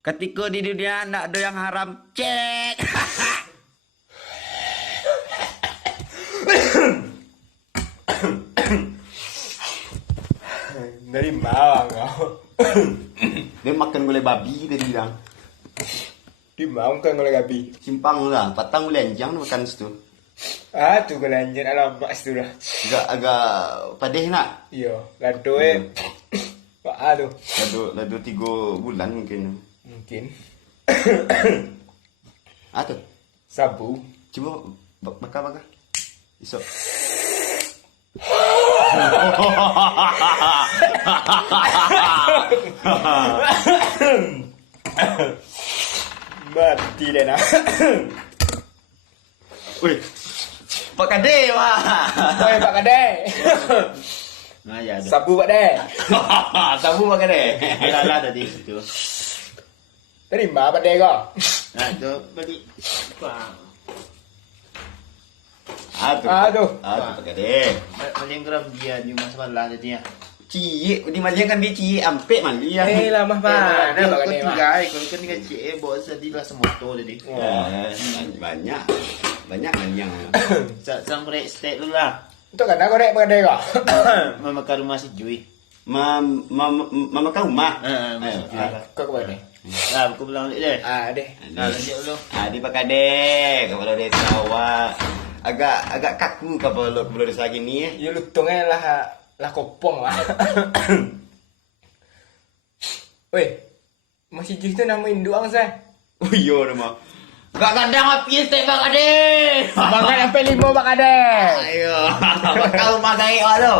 Ketika di dunia nak ada yang haram, cek. Dari mana kau? Dia makan gulai babi tadi bilang. Di mana kan kalau gabi? Simpang lah, patang lenjang makan situ. Ah, tu kalau anjir alamak situ dah. Agak padeh nak. Iya, lado Pak aduh, Ladu 3 bulan mungkin. mungkin Ah tu. sabu. Cuba bakar. Esok. Mati deh nak. Wih. Pak Kade wah. Oi Pak Kade. Nah ya. Sabu Pak Kade. Sabu Pak Kade. Lala tadi situ. Dari mana Pak Kade kau? Nah, itu beli. Aduh. Pak Kade. Paling geram dia di masa malam jadinya. Cie, di Malaysia kan dia cie ampek mali ya. Lama mana Dia Pak kau Kade mah? tiga, kalau kan dengan cik bawa sedih semoto jadi. Banyak yang. Sampai stay dulu lah. Itu kan aku rek Pak Kade kau. Mama ke rumah si Jui. Mama kau rumah. Masuk lah. Kau ke mana? Nah, aku bilang deh. Ah deh. Nah, lanjut dulu. Di Pak Kade, kepala desa awak agak kaku kepala desa gini ya. Ya lutungnya lah kopong lah. Weh, masih justru nama induang saya. Oh iya nama. Gak kadang api stay Pak Kade. Makan sampai 5 Pak Kade. Ayo, bakal pakai lo.